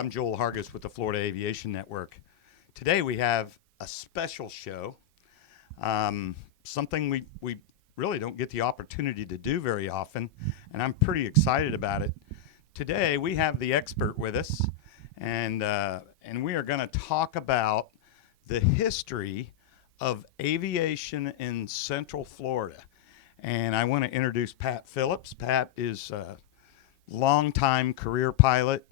I'm Joel Hargis with the Florida Aviation Network. Today we have a special show, something we really don't get the opportunity to do very often, and I'm pretty excited about it. Today we have the expert with us, and we are going to talk about the history of aviation in Central Florida. And I want to introduce Pat Phillips. Pat is a longtime career pilot,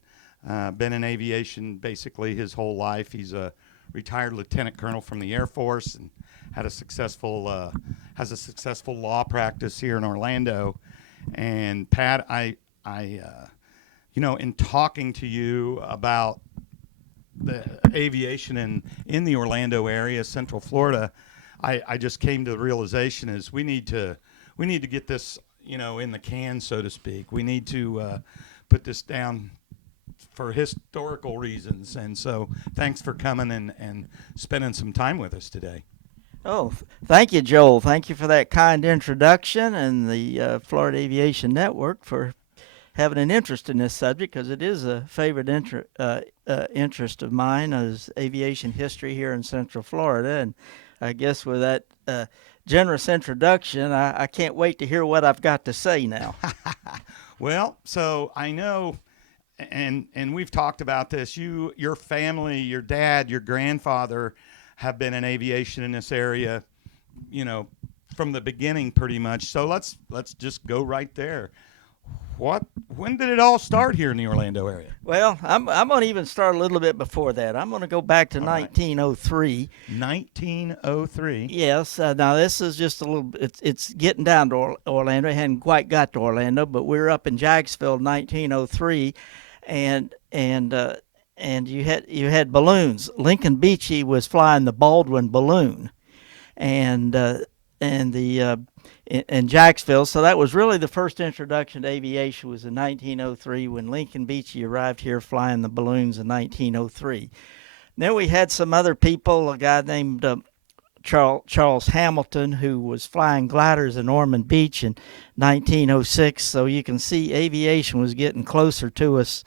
been in aviation basically his whole life. He's a retired lieutenant colonel from the Air Force and had a successful has a successful in Orlando. And Pat, I in talking to you about the aviation in the Orlando area, Central Florida, I just came to the realization is we need to get this, in the can, so to speak. We need to put this down for historical reasons. And so thanks for coming and spending some time with us today. Oh, thank you, Joel. Thank you for that kind introduction, and the Florida Aviation Network for having an interest in this subject, because it is a favorite interest of mine, as aviation history here in Central Florida. And I guess with that generous introduction, I can't wait to hear what I've got to say now. Well, so I know, and we've talked about this, your family, your dad, your grandfather have been in aviation in this area, from the beginning pretty much. So let's just go right there. When did it all start here in the Orlando area? Well, I'm going to even start a little bit before that. I'm going to go back to 1903. 1903. Yes. Now this is just a little. It's getting down to Orlando. It hadn't quite got to Orlando, but we were up in Jacksonville in 1903, and you had balloons. Lincoln Beachy was flying the Baldwin balloon, and in Jacksonville. So that was really the first introduction to aviation, was in 1903 when Lincoln Beachy arrived here flying the balloons in 1903. Then we had some other people, a guy named Charles Hamilton, who was flying gliders in Ormond Beach in 1906. So you can see aviation was getting closer to us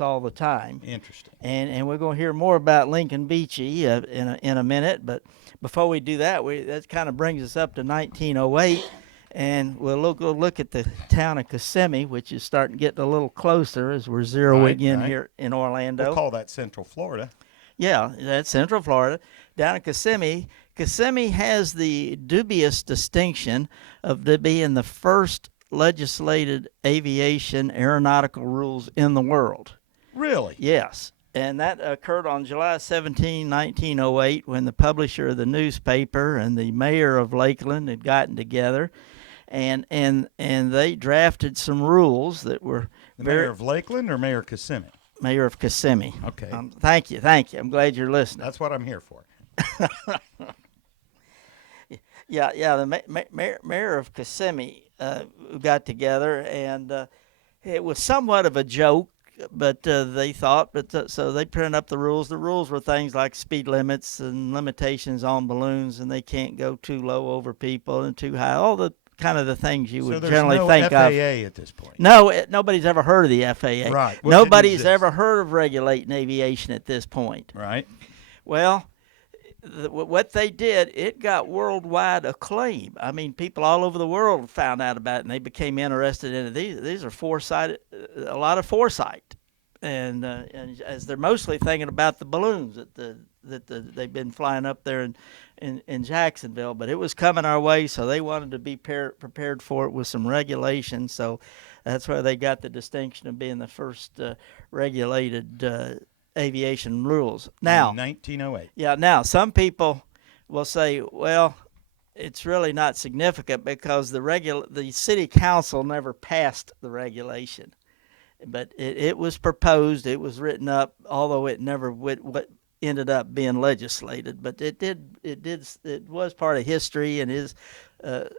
all the time. Interesting. And we're going to hear more about Lincoln Beachy in a minute, but before we do that, that kind of brings us up to 1908, and we'll look at the town of Kissimmee, which is starting to get a little closer as we're zeroing in here in Orlando. We'll call that Central Florida. Yeah, that's Central Florida. Down in Kissimmee, Kissimmee has the dubious distinction of being the first legislated aviation aeronautical rules in the world. Really? Yes. And that occurred on July 17, 1908, when the publisher of the newspaper and the mayor of Lakeland had gotten together, and they drafted some rules that were mayor of Lakeland or Mayor Kissimmee? Mayor of Kissimmee. Okay. Thank you. I'm glad you're listening. That's what I'm here for. Yeah. The mayor of Kissimmee got together, and it was somewhat of a joke. But they thought, so they printed up the rules. The rules were things like speed limits and limitations on balloons, and they can't go too low over people and too high. All the kind of the things you would generally think FAA of. at this point. No, nobody's ever heard of the FAA. Right. Nobody's ever heard of regulating aviation at this point. Right. Well, what they did, it got worldwide acclaim. I mean, people all over the world found out about it, and they became interested in it. These are a lot of foresight, and as they're mostly thinking about the balloons that they've been flying up there in Jacksonville. But it was coming our way, so they wanted to be prepared for it with some regulations. So that's where they got the distinction of being the first regulated aviation rules. Now, in 1908. Yeah, now some people will say, well, it's really not significant because the city council never passed the regulation. But it was proposed, it was written up, although it never ended up being legislated. But it was part of history and is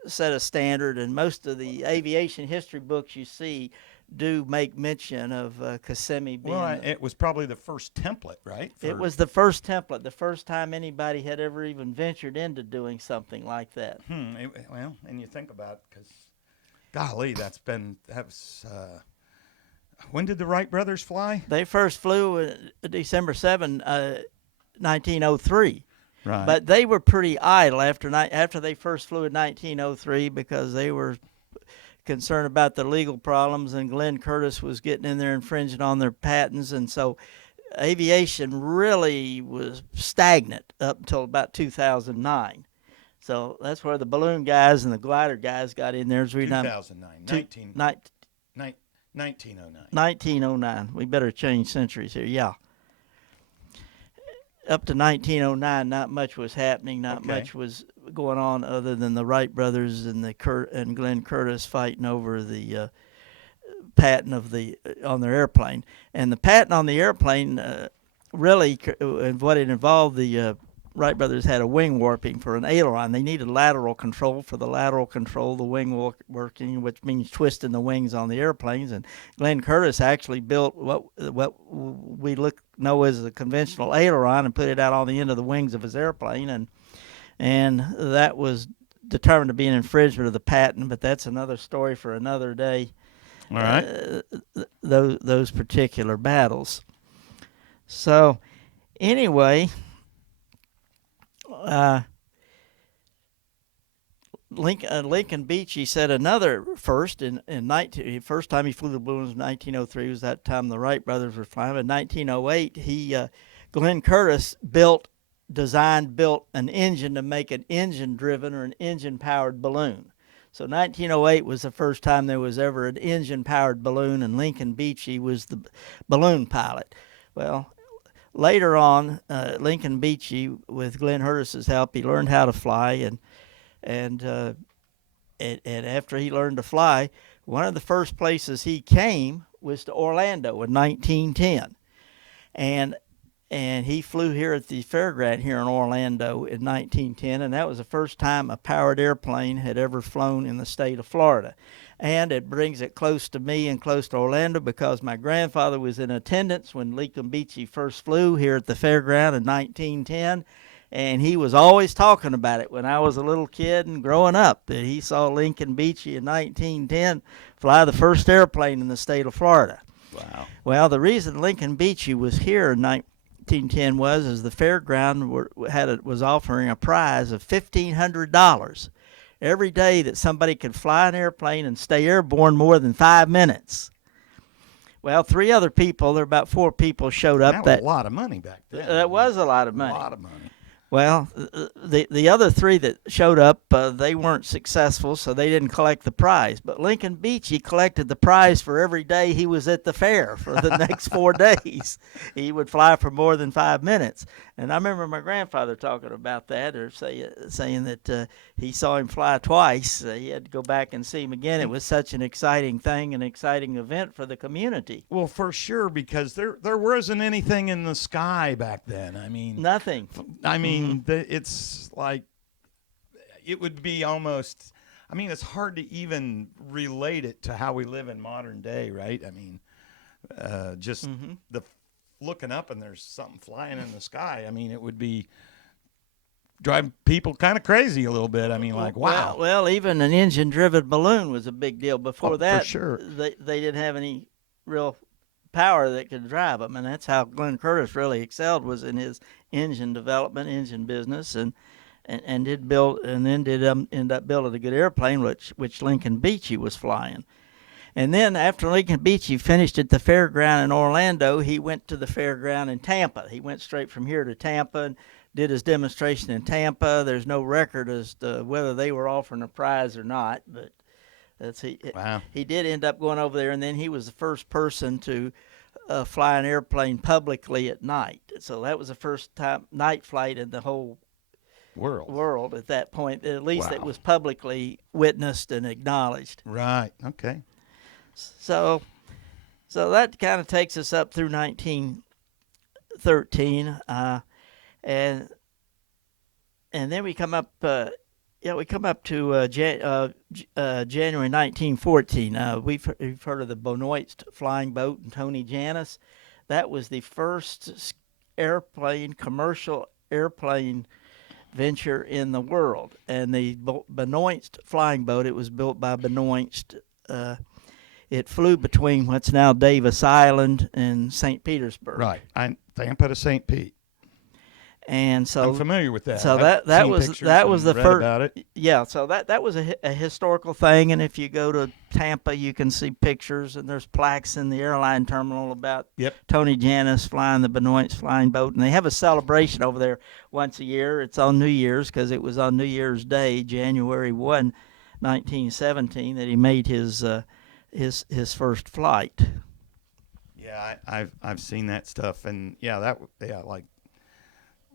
set a standard, and most of the aviation history books you see do make mention of Kissimmee being... Well, it was probably the first template, right? It was the first template, the first time anybody had ever even ventured into doing something like that. Well, and you think about it, because, golly, that's When did the Wright brothers fly? They first flew December 7, 1903. Right. But they were pretty idle after they first flew in 1903 because they were concerned about the legal problems, and Glen Curtis was getting in there infringing on their patents, and so aviation really was stagnant up until about 2009. So that's where the balloon guys and the glider guys got in there. 2009, 1909. 1909. We better change centuries here. Yeah. Up to 1909, not much was happening. Not much was going on other than the Wright brothers and and Glen Curtis fighting over the patent on their airplane. And the patent on the airplane really, and what it involved, the Wright brothers had a wing warping for an aileron. They needed lateral control for the lateral control, the wing working, which means twisting the wings on the airplanes. And Glen Curtis actually built what we know as a conventional aileron and put it out on the end of the wings of his airplane, and that was determined to be an infringement of the patent. But that's another story for another day. All right. Those particular battles. So, anyway. Lincoln Beechey said another first first time he flew the balloons in 1903 was that time the Wright brothers were flying. In 1908, Glen Curtis built an engine to make an engine-driven or an engine-powered balloon. So 1908 was the first time there was ever an engine-powered balloon, and Lincoln Beechey was the balloon pilot. Well, later on, Lincoln Beechey, with Glen Curtis's help, he learned how to fly, and after he learned to fly, one of the first places he came was to Orlando in 1910, and he flew here at the fairground here in Orlando in 1910, and that was the first time a powered airplane had ever flown in the state of Florida. And it brings it close to me and close to Orlando because my grandfather was in attendance when Lincoln Beechey first flew here at the fairground in 1910, and he was always talking about it when I was a little kid and growing up, that he saw Lincoln Beechey in 1910 fly the first airplane in the state of Florida. Wow. Well, the reason Lincoln Beechey was here in 1910 was the fairground was offering a prize of $1,500 every day that somebody could fly an airplane and stay airborne more than 5 minutes. Well, there were about 4 people showed up. That was a lot of money back then. That was a lot of money. A lot of money. Well, the other 3 that showed up, they weren't successful, so they didn't collect the prize. But Lincoln Beechey collected the prize for every day he was at the fair for the next 4 days. He would fly for more than 5 minutes. And I remember my grandfather talking about that, or saying that he saw him fly twice. He had to go back and see him again. It was such an exciting thing, an exciting event for the community. Well, for sure, because there wasn't anything in the sky back then. I mean, nothing. I mean, it's like it would be almost. I mean, it's hard to even relate it to how we live in modern day, right? I mean, just the looking up and there's something flying in the sky. I mean, it would be drive people kind of crazy a little bit. I mean, like, wow. Well, even an engine-driven balloon was a big deal. Before that, for sure. They didn't have any real power that could drive them, and that's how Glen Curtis really excelled, was in his engine development, engine business, and did end up building a good airplane, which Lincoln Beechey was flying. And then after Lincoln Beechey finished at the fairground in Orlando, he went to the fairground in Tampa. He went straight from here to Tampa and did his demonstration in Tampa. There's no record as to whether they were offering a prize or not, but Wow. He did end up going over there, and then he was the first person to fly an airplane publicly at night. So that was the first time night flight in the whole world at that point. At least it was publicly witnessed and acknowledged. Right. Okay. So that kind of takes us up through 1913, and then we come up. We come up to January 1914. We've heard of the Benoist flying boat and Tony Jannus. That was the first commercial airplane venture in the world. And the Benoist flying boat, it was built by Benoist. it flew between what's now Davis Island and St. Petersburg. Right. Tampa to St. Pete. And so I'm familiar with that. So I've that seen was pictures the and read first. about it. Yeah, so that was a historical thing, and if you go to Tampa, you can see pictures, and there's plaques in the airline terminal about Tony Jannus flying the Benoit's flying boat, and they have a celebration over there once a year. It's on New Year's because it was on New Year's Day, January 1, 1917, that he made his first flight. Yeah, I've seen that stuff, and like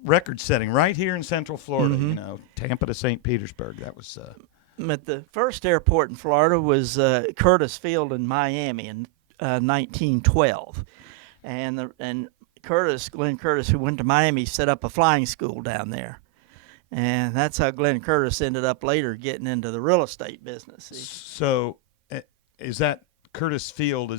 record setting right here in Central Florida. Mm-hmm. You know, Tampa to St. Petersburg. That was. But the first airport in Florida was Curtis Field in Miami in 1912, and Glen Curtis, who went to Miami, set up a flying school down there, and that's how Glen Curtis ended up later getting into the real estate business. So, is that Curtis Field?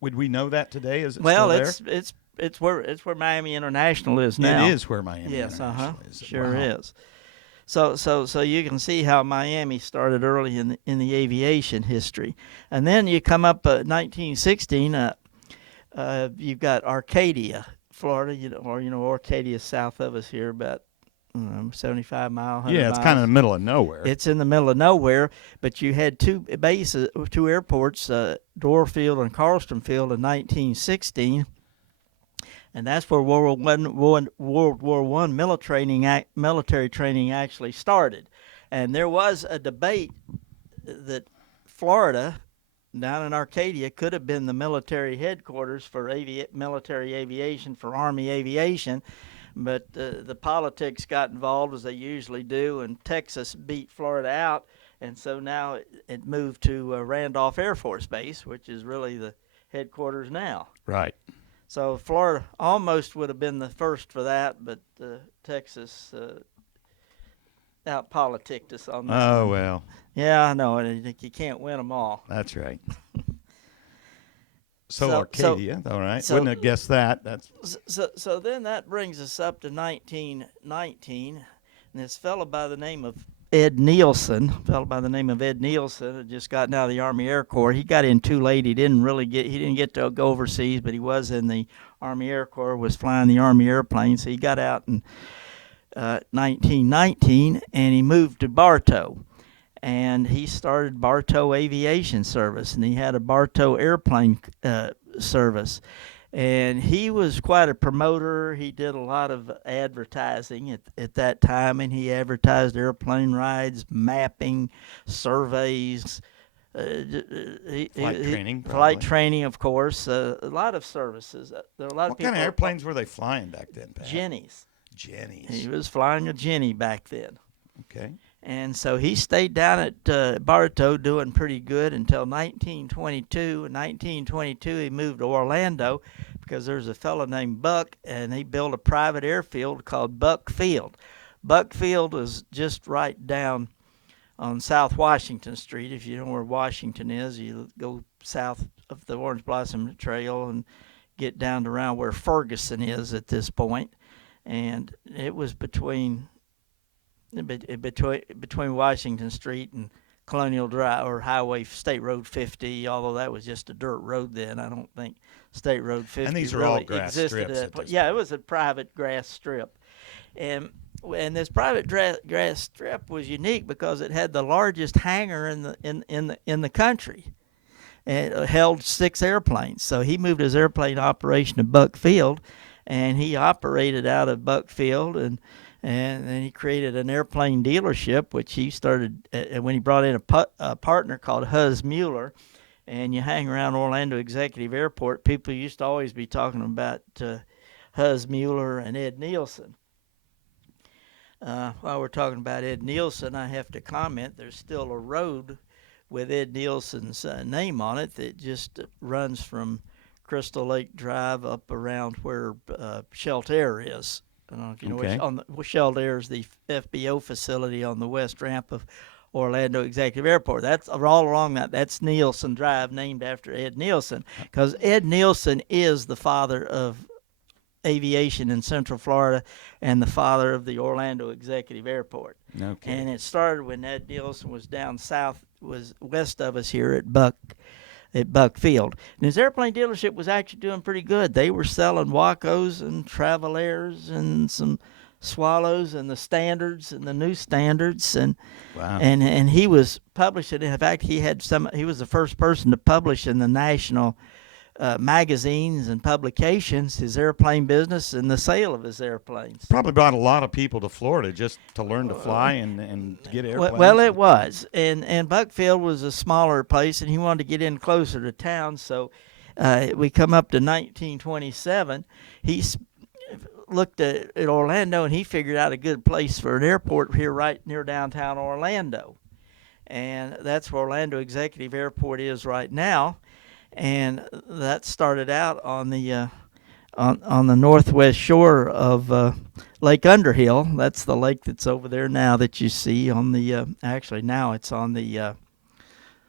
Would we know that today? Is it well, still there? it's where Miami International is now. It is where Miami yes, International is. Sure Wow. is. So you can see how Miami started early in the aviation history, and then you come up 1916. You've got Arcadia, Florida, Arcadia south of us here, about 75 miles. Yeah, it's kind of in the middle of nowhere. It's in the middle of nowhere, but you had two airports, Dorr Field and Carlstrom Field, in 1916. And that's where World War I military training actually started. And there was a debate that Florida, down in Arcadia, could have been the military headquarters for military aviation, for Army aviation. But the politics got involved, as they usually do, and Texas beat Florida out. And so now it moved to Randolph Air Force Base, which is really the headquarters now. Right. So Florida almost would have been the first for that, but Texas out-politicked us on that. Oh, well. Yeah, I know. You can't win them all. That's right. So Arcadia, all right. Wouldn't have guessed that. So then that brings us up to 1919, and this fellow by the name of Ed Neilson, had just gotten out of the Army Air Corps. He got in too late. He didn't get to go overseas, but he was in the Army Air Corps, was flying the Army airplane. So he got out in 1919, and he moved to Bartow. And he started Bartow Aviation Service, and he had a Bartow airplane service. And he was quite a promoter. He did a lot of advertising at that time, and he advertised airplane rides, mapping, surveys, flight training, of course, a lot of services. There are a lot what of people. kind of airplanes were they flying back then, Pat? Jennies. Jennies. He was flying a Jenny back then. Okay. And so he stayed down at Bartow doing pretty good until 1922. In 1922, he moved to Orlando because there's a fellow named Buck, and he built a private airfield called Buck Field. Buck Field is just right down on South Washington Street. If you know where Washington is, you go south of the Orange Blossom Trail and get down to around where Ferguson is at this point. And it was between Washington Street and Colonial Drive, or Highway State Road 50, although that was just a dirt road then. I don't think State Road 50 and these are really all grass existed. strips. It was a private grass strip. And this private grass strip was unique because it had the largest hangar in the country. And it held 6 airplanes. So he moved his airplane operation to Buck Field, and he operated out of Buck Field, and then he created an airplane dealership, which he started when he brought in a partner called Huz Mueller. And you hang around Orlando Executive Airport, people used to always be talking about Huz Mueller and Ed Neilson. While we're talking about Ed Neilson, I have to comment there's still a road with Ed Neilson's name on it that just runs from Crystal Lake Drive up around where Shelter is. I don't know if you know where Shelter is, the FBO facility on the west ramp of Orlando Executive Airport. That's all along that. That's Neilson Drive, named after Ed Neilson, because Ed Neilson is the father of aviation in Central Florida and the father of the Orlando Executive Airport. Okay. And it started when Ed Neilson was down south, was west of us here at Buck at Buck Field. And his airplane dealership was actually doing pretty good. They were selling Wacos and Travelairs and some Swallows and the Standards and the new Standards, and Wow. and he was publishing. In fact, he was the first person to publish in the national magazines and publications his airplane business and the sale of his airplanes. Probably brought a lot of people to Florida just to learn to fly and to get airplanes. Well, it was, and Buckfield was a smaller place, and he wanted to get in closer to town. So we come up to 1927. He looked at Orlando, and he figured out a good place for an airport here right near downtown Orlando, and that's where Orlando Executive Airport is right now. And that started out on the northwest shore of Lake Underhill. That's the lake that's over there now that you see on the actually now it's on the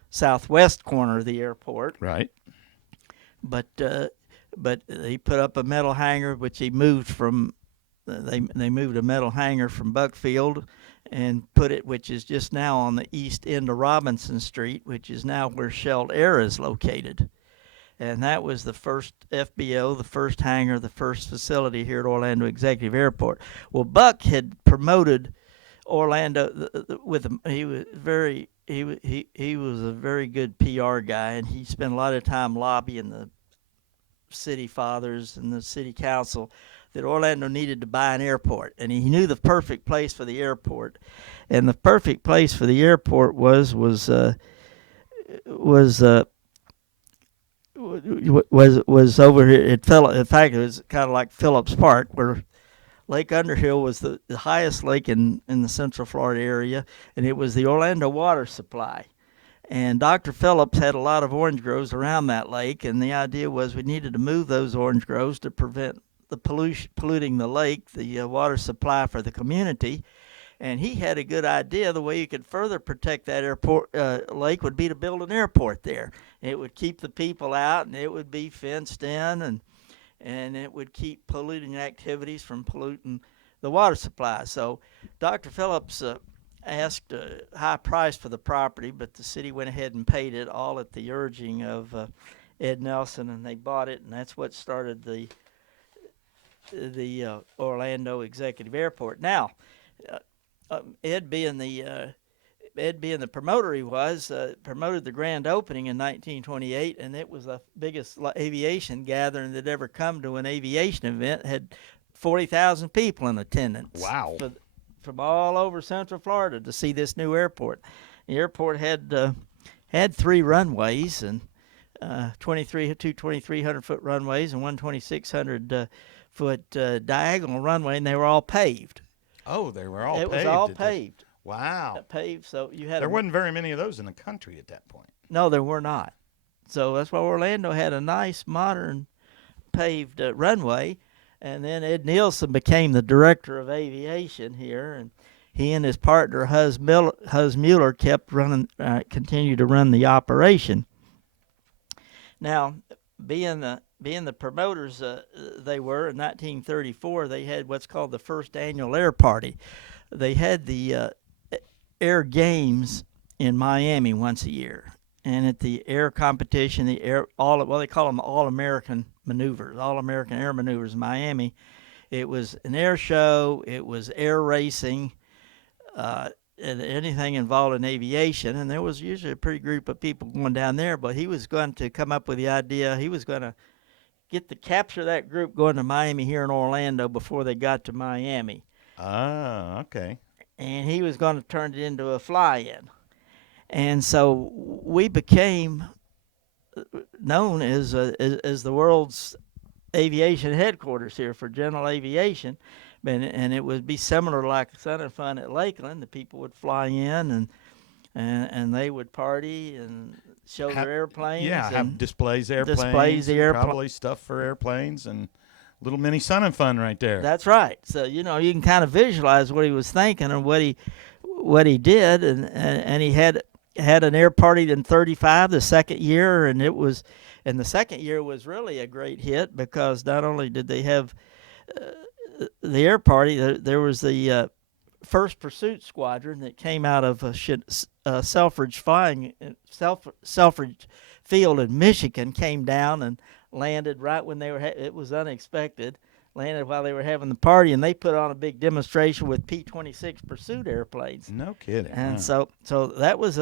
southwest corner of the airport. Right. But he put up a metal hangar, which he moved from. They moved a metal hangar from Buckfield and put it, which is just now on the east end of Robinson Street, which is now where Shelled Air is located. And that was the first FBO, the first hangar, the first facility here at Orlando Executive Airport. Well, Buck had promoted Orlando he was a very good PR guy, and he spent a lot of time lobbying the city fathers and the city council that Orlando needed to buy an airport, and he knew the perfect place for the airport. And the perfect place for the airport was over here. In fact, it was kind of like Phillips Park, where Lake Underhill was the highest lake in the Central Florida area, and it was the Orlando water supply. And Dr. Phillips had a lot of orange groves around that lake, and the idea was we needed to move those orange groves to prevent the polluting the lake, the water supply for the community. And he had a good idea. The way you could further protect that airport lake would be to build an airport there. It would keep the people out, and it would be fenced in, and it would keep polluting activities from polluting the water supply. So Dr. Phillips asked a high price for the property, but the city went ahead and paid it, all at the urging of Ed Neilson, and they bought it, and that's what started the Orlando Executive Airport. Now, Ed being the promoter he was, promoted the grand opening in 1928, and it was the biggest aviation gathering that ever come to an aviation event. Had 40,000 people in attendance. Wow. From all over Central Florida to see this new airport. The airport had 3 runways, and 2,300-foot runways and one 2,600-foot diagonal runway, and they were all paved. Oh, they were all paved. paved. It was all paved. Wow. Paved, so you had. There wasn't very many of those in the country at that point. No, there were not. So that's why Orlando had a nice, modern, paved runway. And then Ed Neilson became the director of aviation here, and he and his partner Huz Mueller continued to run the operation. Now, being the promoters they were in 1934, they had what's called the first annual air party. They had the air games in Miami once a year, and at the air competition, they call them All-American maneuvers, All-American air maneuvers in Miami. It was an air show, it was air racing, and anything involved in aviation, and there was usually a pretty group of people going down there, but he was going to come up with the idea, he was going to capture that group going to Miami here in Orlando before they got to Miami. Ah, okay. And he was going to turn it into a fly-in. And so we became known as the world's aviation headquarters here for general aviation, and it would be similar like Sun and Fun at Lakeland. The people would fly in and they would party and show their airplanes. Yeah, have displays airplanes. Probably stuff for airplanes and little mini Sun and Fun right there. That's right. So you can kind of visualize what he was thinking and what he did, and he had an air party in 35 the second year, and the second year was really a great hit because not only did they have the air party, there was the first pursuit squadron that came out of Selfridge Selfridge Field in Michigan came down and landed right when they were. It was unexpected. Landed while they were having the party, and they put on a big demonstration with P-26 pursuit airplanes. No kidding. And Wow. so that was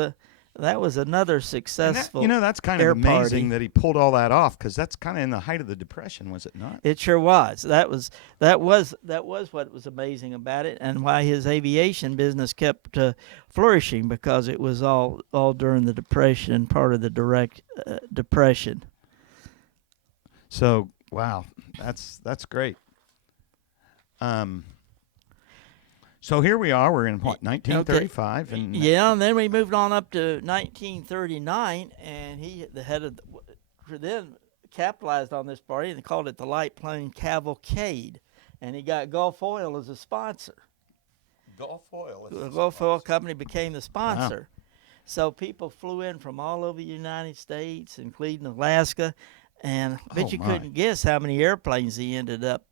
another And successful. that's kind of air amazing party. that he pulled all that off, because that's kind of in the height of the Depression, was it not? It sure was. That was what was amazing about it, and why his aviation business kept flourishing, because it was all during the Depression, part of the Depression. So wow, that's great. So here we are. We're in what, 1935, and Yeah, and then we moved on up to 1939, and he, the head of, then capitalized on this party and they called it the Light Plane Cavalcade, and he got Gulf Oil as a sponsor. Gulf Oil. The Gulf Oil Company became the sponsor. Wow. So people flew in from all over the United States, including Alaska, and I bet you couldn't guess how many airplanes he ended up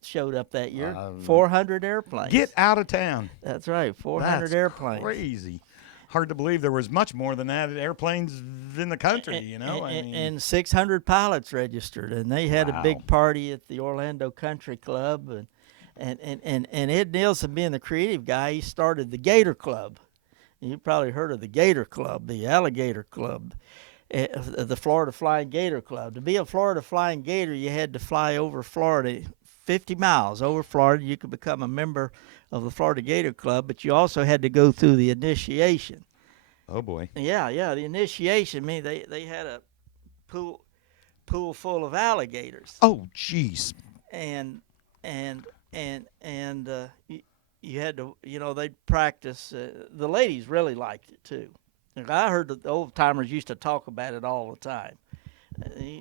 showed up that year. 400 airplanes. Get out of town. That's right, 400 That's airplanes. Crazy. Hard to believe there was much more than that airplanes in the country, you know. And 600 pilots registered, and they had a big party at the Orlando Country Club, and Ed Neilson, being the creative guy, he started the Gator Club. You've probably heard of the Gator Club, the Alligator Club. The Florida Flying Gator Club. To be a Florida Flying Gator, you had to fly over Florida, 50 miles over Florida. You could become a member of the Florida Gator Club, but you also had to go through the initiation. Oh boy. Yeah, the initiation. I mean, they had a pool full of alligators. Oh, jeez. And you had to, they'd practice. The ladies really liked it too. I heard the old timers used to talk about it all the time,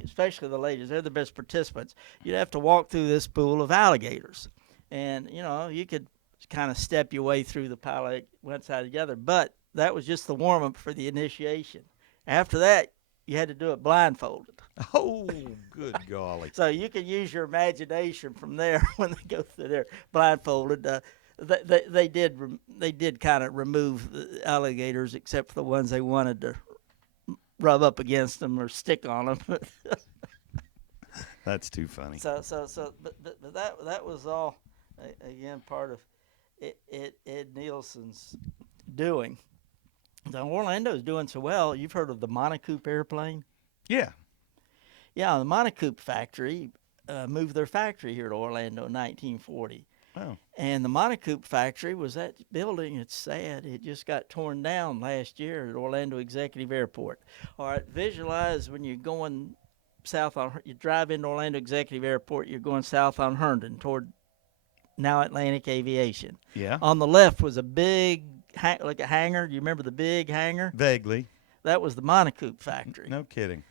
especially the ladies. They're the best participants. You'd have to walk through this pool of alligators, and you could kind of step your way through the pile one side or the other. But that was just the warm up for the initiation. After that, you had to do it blindfolded. Oh, good golly! So you can use your imagination from there when they go through there blindfolded. They did kind of remove the alligators, except for the ones they wanted to rub up against them or stick on them. That's too funny. But that was all, again, part of Ed Neilson's doing. Now, Orlando's doing so well. You've heard of the Monocoupe airplane? Yeah. Yeah, the Monocoupe factory moved their factory here to Orlando in 1940. Oh. And the Monocoupe factory was that building. It's sad. It just got torn down last year at Orlando Executive Airport. All right, visualize when you're going south you drive into Orlando Executive Airport, you're going south on Herndon toward now Atlantic Aviation. Yeah. On the left was a big, like a hangar. You remember the big hangar? Vaguely. That was the Monocoupe factory. No kidding.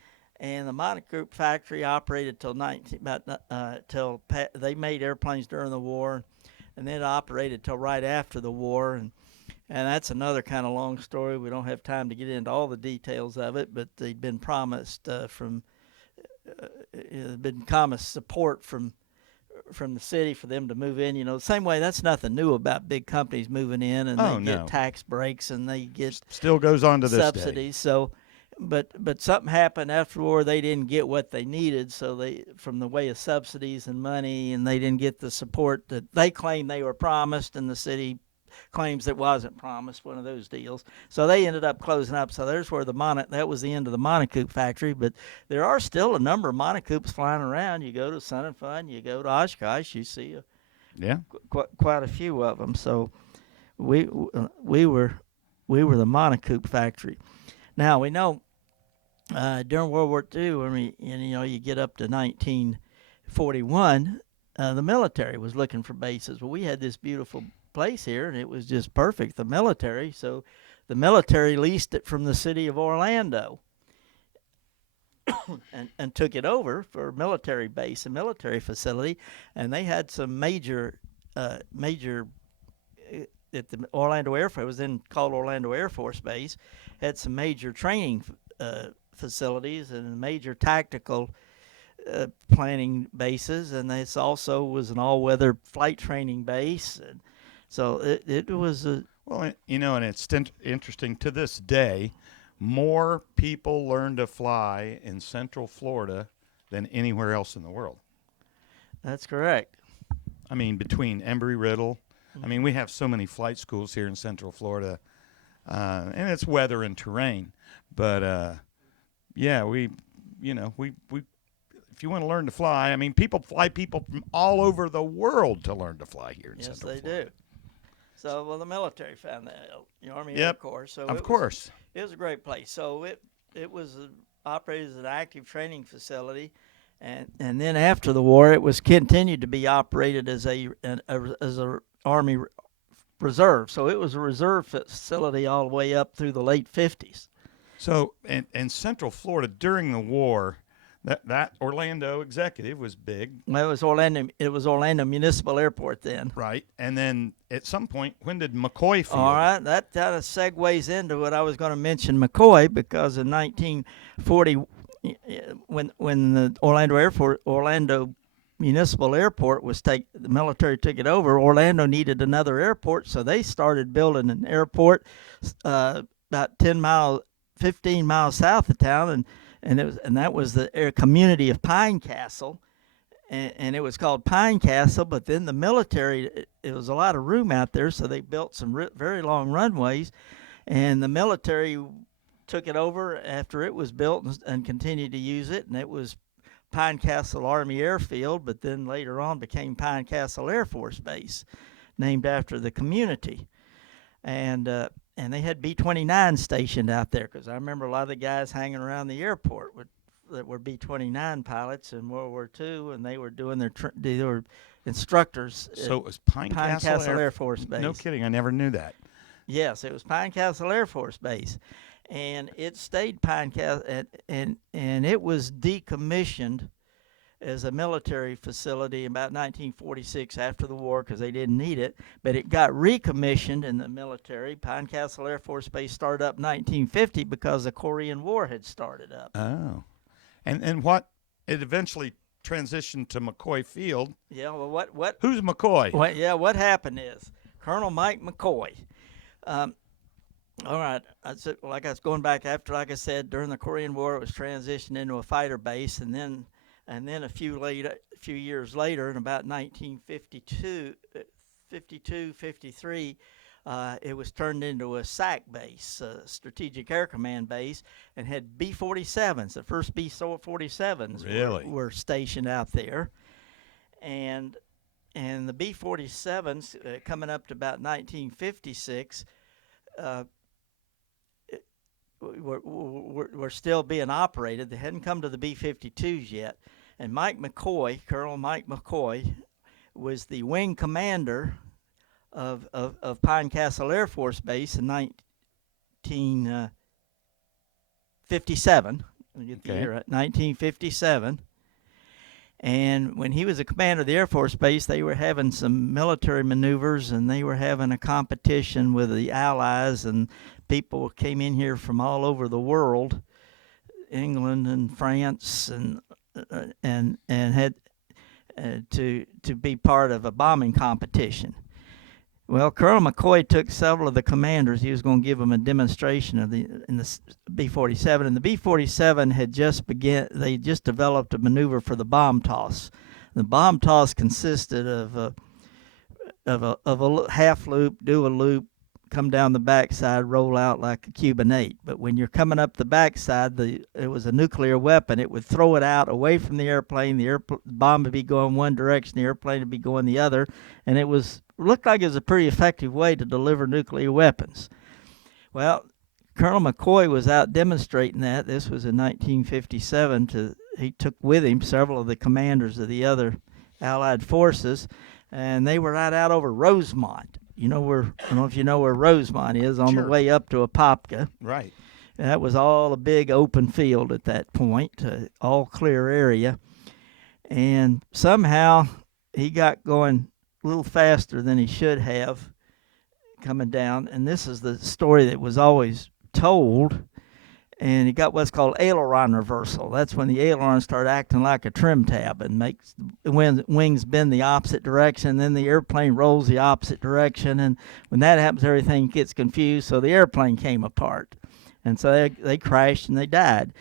And the Monocoupe factory operated till they made airplanes during the war, and then it operated till right after the war, and that's another kind of long story. We don't have time to get into all the details of it, but they'd been promised support from the city for them to move in. The same way, that's nothing new about big companies moving in, and they get tax breaks and they get still goes on to this subsidies. Day. So. But something happened after the war. They didn't get what they needed, so they, from the way of subsidies and money, and they didn't get the support that they claimed they were promised, and the city claims it wasn't promised. One of those deals. So they ended up closing up. So there's where that was the end of the Monocoupe factory. But there are still a number of Monocoupes flying around. You go to Sun and Fun, you go to Oshkosh, you see quite a few of them. So we were the Monocoupe factory. Now we know. During World War II, I mean, you get up to 1941, the military was looking for bases. Well, we had this beautiful place here, and it was just perfect, the military. So the military leased it from the city of Orlando and took it over for a military base, a military facility. And they had some major at the Orlando Air Force, it was then called Orlando Air Force Base, had some major training facilities and major tactical planning bases, and this also was an all-weather flight training base. And So it was a Well, and it's interesting to this day, more people learn to fly in Central Florida than anywhere else in the world. that's correct. I mean, between Embry-Riddle, I mean, we have so many flight schools here in Central Florida, and it's weather and terrain. But yeah, we if you want to learn to fly, I mean, people from all over the world to learn to fly here in Yes, Central they Florida. do. So, well, the military found that, the Army Air Yep, Corps. So of course. it was a great place. So it was operated as an active training facility, and then after the war, it was continued to be operated as a Army reserve. So it was a reserve facility all the way up through the late 50s. So, in Central Florida during the war, that Orlando executive was big, Well, it was Orlando Municipal Airport then. right? And then at some point, when did McCoy Field? All right, that kind of segues into what I was going to mention McCoy, because in 1940, when the Orlando Municipal Airport the military took it over, Orlando needed another airport, so they started building an airport about 15 miles south of town, and that was the community of Pine Castle. And it was called Pine Castle, but then the military, it was a lot of room out there, so they built some very long runways, and the military took it over after it was built and continued to use it, and it was Pine Castle Army Airfield, but then later on became Pine Castle Air Force Base, named after the community. And they had B-29 stationed out there, because I remember a lot of the guys hanging around the airport that were B-29 pilots in World War II, and they were doing they were instructors. So it was Pine Castle Air Force Base. No kidding, I never knew that. Yes, it was Pine Castle Air Force Base, and it stayed Pine Castle, and it was decommissioned as a military facility in about 1946 after the war, because they didn't need it, but it got recommissioned in the military. Pine Castle Air Force Base started up in 1950 because the Korean War had started up. Oh. And what it eventually transitioned to McCoy Field. Yeah, well, what? Who's McCoy? What happened is Colonel Mike McCoy. All right, like I was going back after, like I said, during the Korean War, it was transitioned into a fighter base, and then a few years later, in about 1952, 53. It was turned into a SAC base, Strategic Air Command base, and had B-47s. The first B-47s Really? were stationed out there, and the B-47s coming up to about 1956 were still being operated. They hadn't come to the B-52s yet, and Colonel Mike McCoy, was the wing commander of Pine Castle Air Force Base in 1957. Let me get the year right. 1957. And when he was a commander of the Air Force Base, they were having some military maneuvers, and they were having a competition with the Allies, and people came in here from all over the world, England and France, and had to be part of a bombing competition. Well, Colonel McCoy took several of the commanders. He was going to give them a demonstration in the B-47, and the B-47 had just They just developed a maneuver for the bomb toss. The bomb toss consisted of a half loop, do a loop, come down the backside, roll out like a Cuban 8. But when you're coming up the backside, it was a nuclear weapon. It would throw it out away from the airplane. The bomb would be going one direction, the airplane would be going the other, and it looked like it was a pretty effective way to deliver nuclear weapons. Well, Colonel McCoy was out demonstrating that. This was in 1957. He took with him several of the commanders of the other Allied forces, and they were right out over Rosemont. I don't know if you know where Rosemont is, on Sure. the way up to Apopka. Right. That was all a big open field at that point, all clear area. And somehow he got going a little faster than he should have coming down. And this is the story that was always told. and he got what's called aileron reversal. That's when the aileron started acting like a trim tab and makes the wings bend the opposite direction. Then the airplane rolls the opposite direction, and when that happens, everything gets confused. So the airplane came apart, and so they crashed and they died.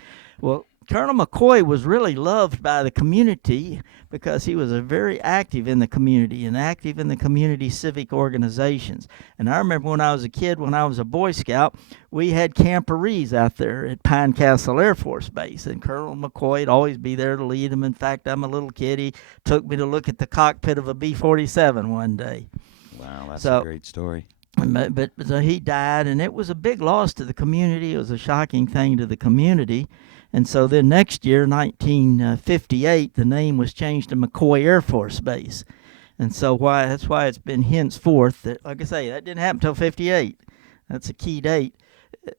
Well, Colonel McCoy was really loved by the community because he was very active in the community and active in the community civic organizations. And I remember when I was a kid, when I was a Boy Scout, we had camporees out there at Pine Castle Air Force Base, and Colonel McCoy would always be there to lead them. In fact, I'm a little kid. He took me to look at the cockpit of a B-47 one day. Wow, that's a great story. But so he died, and it was a big loss to the community. It was a shocking thing to the community. And so then next year, 1958, the name was changed to McCoy Air Force Base. And so that's why it's been henceforth that, like I say, that didn't happen until 58. That's a key date,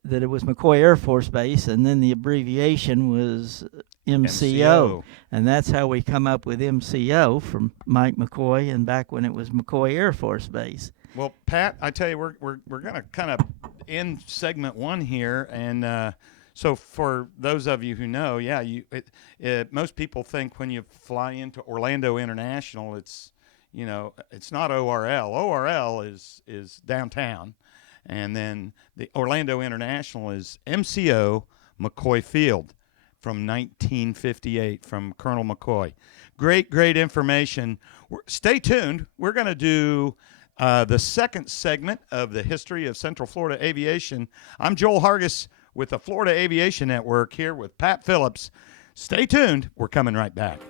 that it was McCoy Air Force Base, and then the abbreviation was MCO. And that's how we come up with MCO from Mike McCoy, and back when it was McCoy Air Force Base. Well, Pat, I tell you, we're going to kind of end segment one here, and so for those of you who know, most people think when you fly into Orlando International, it's not ORL. ORL is downtown, and then the Orlando International is MCO McCoy Field from 1958 from Colonel McCoy. Great information. Stay tuned. We're going to do the second segment of the history of Central Florida aviation. I'm Joel Hargis with the Florida Aviation Network here with Pat Phillips. Stay tuned. We're coming right back.